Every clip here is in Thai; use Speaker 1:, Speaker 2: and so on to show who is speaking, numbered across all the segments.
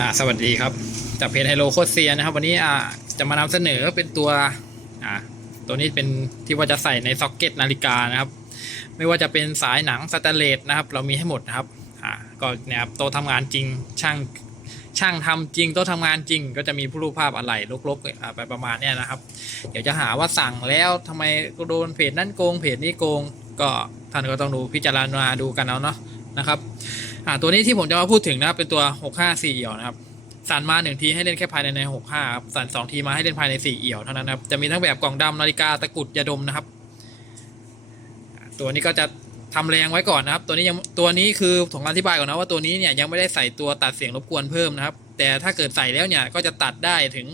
Speaker 1: อ่าสวัสดีครับจากเพจไฮโลโคเซียนะครับ วันนี้อ่าจะมานำเสนอเป็นตัวอ่าตัวนี้เป็นที่ว่าจะใส่ในซ็อกเก็ตนาฬิกานะครับ ไม่ว่าจะเป็นสายหนังสแตนเลสนะครับ เรามีให้หมดนะครับอ่าก็เนี่ยครับโต๊ะทำงานจริงช่างช่างทำจริงโต๊ะทำงานจริง ก็จะมีผู้รูปภาพอะไรลกๆอ่าไปประมาณเนี้ยนะครับ เดี๋ยวจะหาว่าสั่งแล้วทำไมก็โดนเพจนั่นโกงเพจนี้โกง ก็ท่านก็ต้องดูพิจารณาดูกันเอาเนาะ นะครับอ่าตัวนี้ที่ผมจะมาพูดถึงนะครับเป็นตัว 65 4เอี่ยวนะครับสั่นมาหนึ่งทีให้เล่นแค่ภายในใน65ครับสั่นสองทีมาให้เล่นภายใน 4 เอี่ยวเท่านั้นนะครับจะมีทั้งแบบกล่องดำนาฬิกาตะกรุดยาดมนะครับ ตัวนี้ก็จะทำแรงไว้ก่อนนะครับ ตัวนี้ยังตัวนี้คือผมอธิบายก่อนนะว่าตัวนี้เนี่ยยังไม่ได้ใส่ตัวตัดเสียงรบกวนเพิ่มนะครับ แต่ถ้าเกิดใส่แล้วเนี่ยก็จะตัดได้ถึง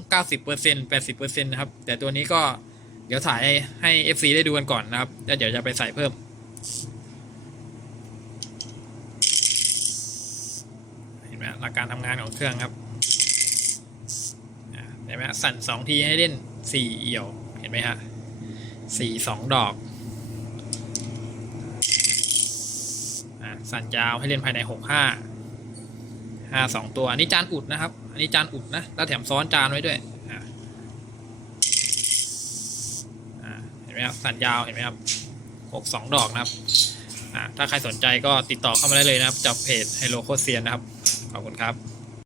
Speaker 1: 90% 80%นะครับแต่ตัวนี้ก็เดี๋ยวถ่ายให้ให้ FC ได้ดูกันก่อนนะครับแล้วเดี๋ยวจะไปใส่เพิ่ม เห็น ไหมหลักการทำงานของเครื่องครับเห็นไหมสั่นสองทีให้เล่นสี่เอี่ยว เห็นไหมฮะสี่สองดอกอสั่นยาวให้เล่นภายในหกห้าห้าสองตัว อันนี้จานอุดนะครับ อันนี้จานอุดนะ แล้วแถมซ้อนจานไว้ด้วยเห็นไหมครับ สั่นยาวเห็นไหมครับหกสองดอกนะครับถ้าใครสนใจก็ติดต่อเข้ามาได้เลยนะครับจากเพจไฮโลโคเซียนนะครับ ขอบคุณครับ